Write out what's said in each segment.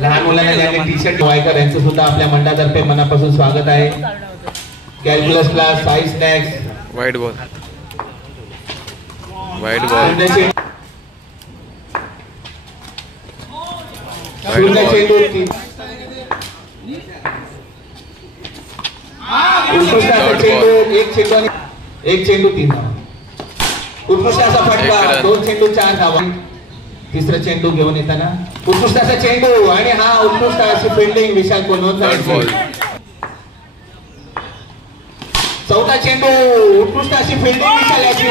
लहान मुलांना ज्यांनी टी शर्ट वायकर यांचं सुद्धा आपल्या मंडळातर्फे मनापासून स्वागत आहे. कॅल्क्युलस क्लास, साई स्नॅक्स, वाईट बॉल एक चेंडू 3 धावा. उत्कृष्ट असा फटका 2 चेंडू 4 धावा. तिसरा चेंडू घेऊन येताना उत्कृष्ट असा चेंडू आणि हा उत्कृष्ट अशी फिल्डिंग विशाल कोलवंत. चौथा चेंडू उत्कृष्ट अशी फिल्डिंग विशाल याची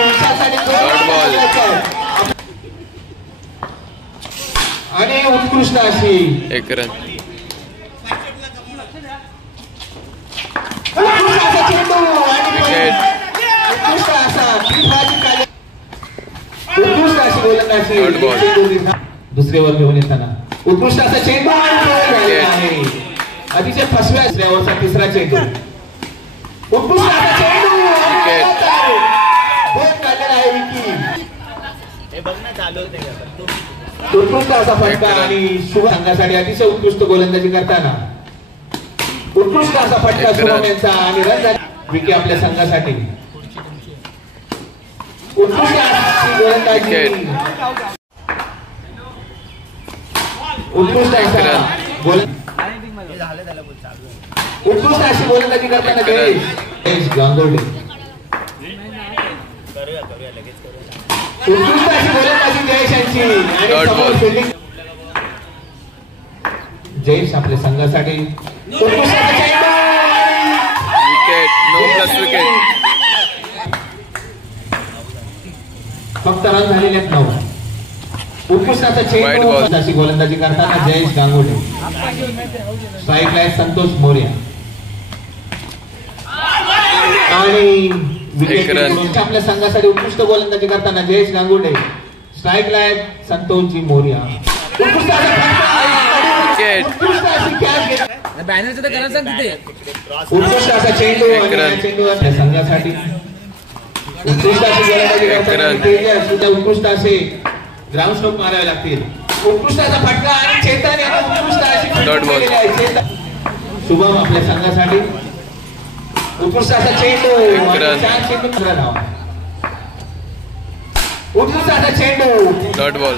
आणि उत्कृष्ट अशी 1 रन. चेंडू आणि उत्कृष्ट असा उत्कृष्ट अशी गोलंदाजी. दुसरे वर घेऊन येताना उत्कृष्ट असा चेंडू आहे. अतिशय फसव्या असल्यावरचा तिसरा चेंडू. उत्कृष्ट असा चेंडू आहे विकी. उत्कृष्ट असा फटका आणि शुभ संघासाठी अतिशय उत्कृष्ट गोलंदाजी करताना उत्कृष्ट असा फटका शुभम यांचा आणि रन विकी आपल्या संघासाठी. उत्कृष्ट अशी गोलंदाजी. उत्कृष्ट असा उत्कृष्ट अशी गोलंदाजी करताना जयेश गांगुर्डे. उत्कृष्ट अशी गोलंदाजी जयेश यांची आणि फिल्डिंग जयेश आपल्या संघासाठी. उत्कृष्ट फक्त रन झालेले आहेत 9. उत्कृष्ट असा चेंडू अशी गोलंदाजी करताना जयेश गांगुर्डे. स्ट्राईक लाईन संतोष मोर्या आणि विकेट आपल्या संघासाठी उत्कृष्ट गोलंदाजी करताना जयेश गांगुर्डे. Strike line Santoshji Morya. उत्कृष्ट असा चेंडू आणि चेंडू आपल्या संघासाठी. उत्कृष्ट अशी गोलंदाजी करताना उत्कृष्ट असे ग्राउंड स्ट्रोक मारावे लागतील. उत्कृष्ट असा फटका आणि चेतन उत्कृष्ट अशी शुभम आपल्या संघासाठी. उत्कृष्ट असा चेंडू 4 चेंडू 15 धावा. उत्कृष्ट असा चेंडू डॉट बॉल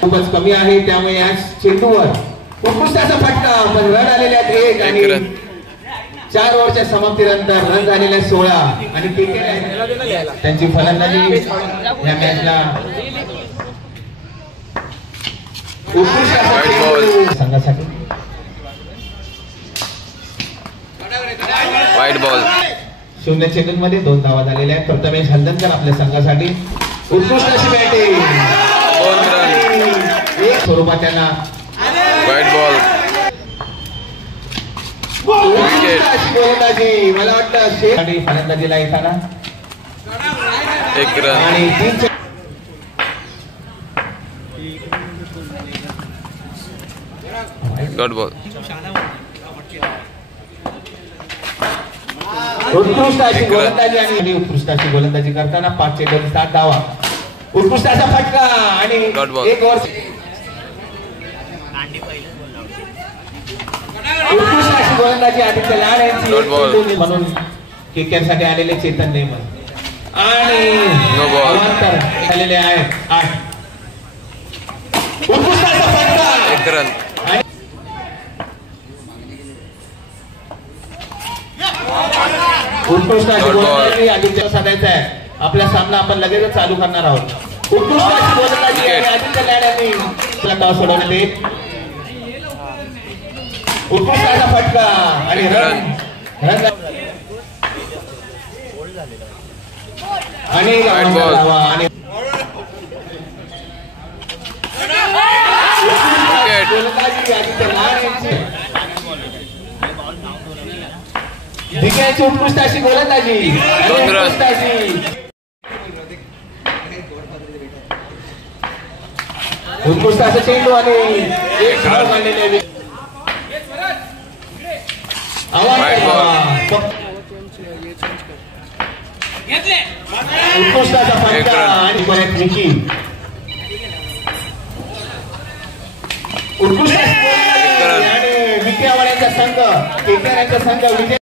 खूपच कमी आहे त्यामुळे या चेंडूवर उत्कृष्ट असा फटका. पण रन आलेले आहेत 1 आणि 4 ओव्हरच्या समाप्तीनंतर रन झालेल्या 16 आणि त्यांची फलंदाजी या मॅचला. उत्कृष्ट असा संघासाठी वाईट बॉल. 0 चेंडूंमध्ये 2 धावा झालेल्या आहेत. प्रथमेश हलदनकर आपल्या संघासाठी. उत्कृष्ट अशी बॅटिंग 2 रन. एक स्वरूपात त्यांना वाईट बॉल. गोलंदाजी मला वाटतं फलंदाजीला येताना 1 रन आणि 3 डॉट बॉल. उत्कृष्ट अशी गोलंदाजी आणि उत्कृष्ट अशी गोलंदाजी करताना 5 चेंडू 7 धावा. उत्कृष्ट असा फटका आणि 1 ओव्हर. उत्कृष्ट अशी गोलंदाजी आदित्य लाड यांची म्हणून किकेटसाठी आलेले चेतन नेमन आणि झालेले आहेत 8. उत्कृष्ट असा फटका 1 रन. उत्कृष्ट अशी गोलंदाजी आदित्य साधायचा आहे. आपला सामना आपण लगेचच चालू करणार आहोत. उत्कृष्ट अशी गोलंदाजी आदित्य लाड यांनी टॉस सोडवण्यात येईल. उत्कृष्ट असा फटका आणि रन आणि उत्कृष्ट अशी गोलंदाजी. उत्कृष्ट असा चेंडू आणि 1 धाव काढलेले. उत्कृष्ट असा फटका आणि परत विकी. उत्कृष्ट आणि विखे आव्हाड यांचा संघ केकेआर यांचा संघ विजय